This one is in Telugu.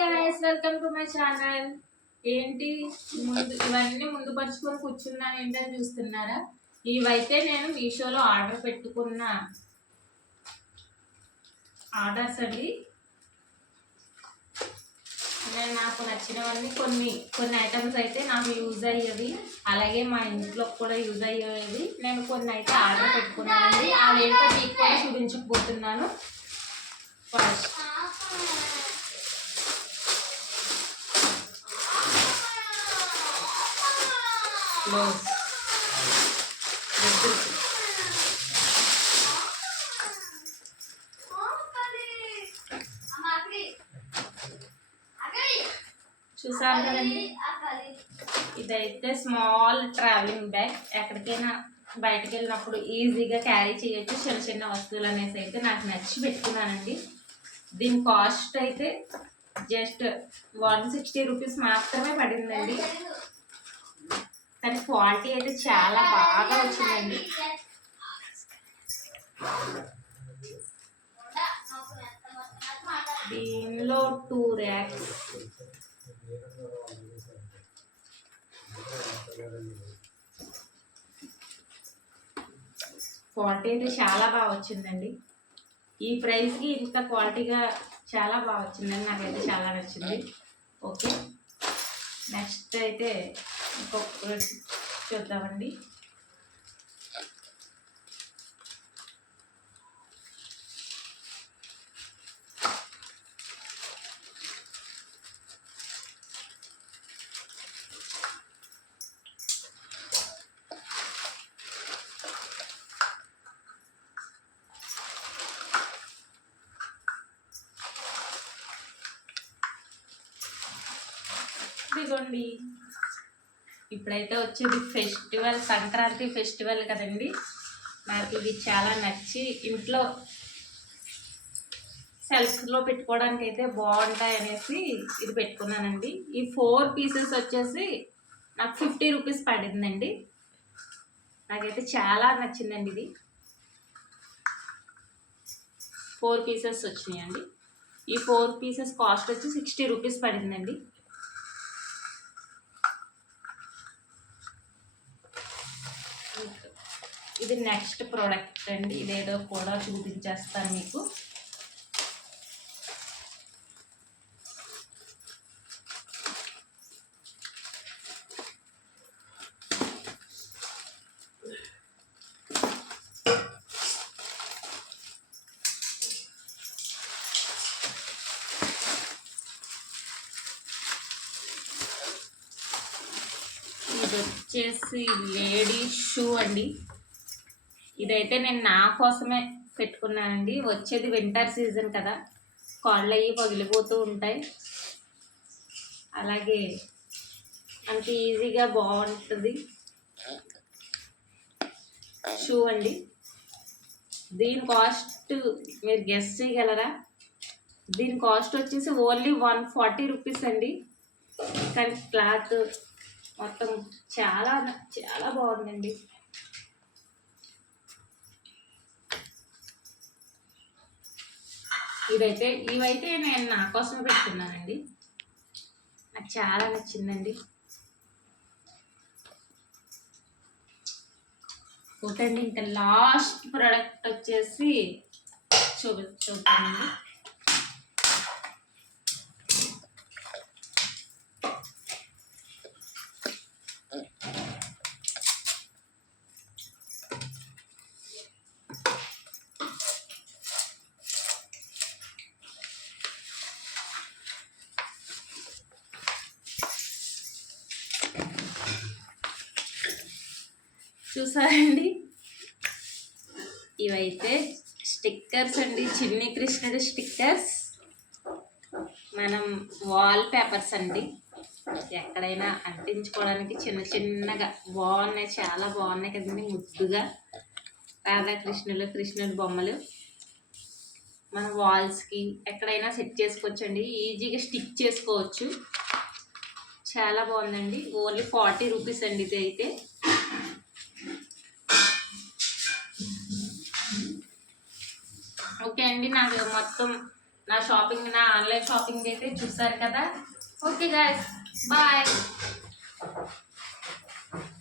Guys, welcome to my channel. ఏంటి ఇవన్నీ ముందు పరుచుకొని కూర్చున్నాను ఏంటని చూస్తున్నారా? ఇవైతే నేను మీషోలో ఆర్డర్ పెట్టుకున్న ఆర్డర్స్ అండి. నేను నాకు నచ్చినవన్నీ కొన్ని ఐటమ్స్ అయితే నాకు యూజ్ అయ్యేవి, అలాగే మా ఇంట్లో కూడా యూజ్ అయ్యేవి. నేను కొన్ని అయితే ఆర్డర్ పెట్టుకున్నానండి. అవేంటో మీకు కూడా చూపించకపోతున్నాను. ఫస్ట్ చూసారు కదండి, ఇదైతే స్మాల్ ట్రావెలింగ్ బ్యాగ్. ఎక్కడికైనా బయటకు వెళ్ళినప్పుడు ఈజీగా క్యారీ చేయొచ్చు చిన్న చిన్న వస్తువులు అనేసి అయితే నాకు నచ్చి పెట్టుకున్నానండి. దీని కాస్ట్ అయితే జస్ట్ 160 రూపీస్ మాత్రమే పడిందండి. కానీ క్వాలిటీ అయితే చాలా బాగా వచ్చిందండి. దీనిలో 2 ర్యాక్స్, క్వాలిటీ అయితే చాలా బాగా వచ్చిందండి. ఈ ప్రైస్కి ఇంత క్వాలిటీగా చాలా బాగా వచ్చిందండి. నాకైతే చాలా నచ్చింది. ఓకే, నెక్స్ట్ అయితే ఇంకొక చూద్దామండి. ఇదిగోండి, ఇప్పుడైతే వచ్చేది ఫెస్టివల్, సంక్రాంతి ఫెస్టివల్ కదండి. నాకు ఇది చాలా నచ్చి ఇంట్లో సెల్ఫ్లో పెట్టుకోవడానికి అయితే బాగుంటాయి అనేసి ఇది పెట్టుకున్నానండి. ఈ 4 పీసెస్ వచ్చేసి నాకు 50 రూపీస్ పడిందండి. నాకైతే చాలా నచ్చిందండి. ఇది 4 పీసెస్ వచ్చినాయండి. ఈ 4 పీసెస్ కాస్ట్ వచ్చి 60 రూపీస్ పడిందండి. ఇది నెక్స్ట్ ప్రోడక్ట్ అండి. ఇదేదో కూడా చూపించేస్తాను మీకు. ఇది వచ్చేసి లేడీస్ షూ అండి. ఇదైతే నేను నా కోసమే పెట్టుకున్నానండి. వచ్చేది వింటర్ సీజన్ కదా, కాళ్ళు అయ్యి పగిలిపోతూ ఉంటాయి. అలాగే అంత ఈజీగా బాగుంటుంది షూ అండి. దీని కాస్ట్ మీరు గెస్ చేయగలరా? దీని కాస్ట్ వచ్చేసి ఓన్లీ 140 రూపీస్ అండి. కానీ క్లాత్ మొత్తం చాలా చాలా బాగుందండి. ఇవైతే నేను నా కోసం పెట్టుకున్నానండి. నాకు చాలా నచ్చిందండి. ఒకటండి, ఇంకా లాస్ట్ ప్రోడక్ట్ వచ్చేసి చూద్దామండి. చూసారండి, ఇవైతే స్టిక్కర్స్ అండి. చిన్ని కృష్ణుడు స్టిక్కర్స్, మనం వాల్ పేపర్స్ అండి. ఎక్కడైనా అంటించుకోవడానికి చిన్న చిన్నగా బాగున్నాయి, చాలా బాగున్నాయి కదండి. ముద్దుగా రాధాకృష్ణులు, కృష్ణుడి బొమ్మలు మన వాల్స్కి ఎక్కడైనా సెట్ చేసుకోవచ్చండి. ఈజీగా స్టిక్ చేసుకోవచ్చు. చాలా బాగుందండి. ఓన్లీ 40 రూపీస్ అండి ఇది అయితే. ఓకే అండి, నాకు మొత్తం నా ఆన్లైన్ షాపింగ్ అయితే చూసారు కదా. Okay guys, bye.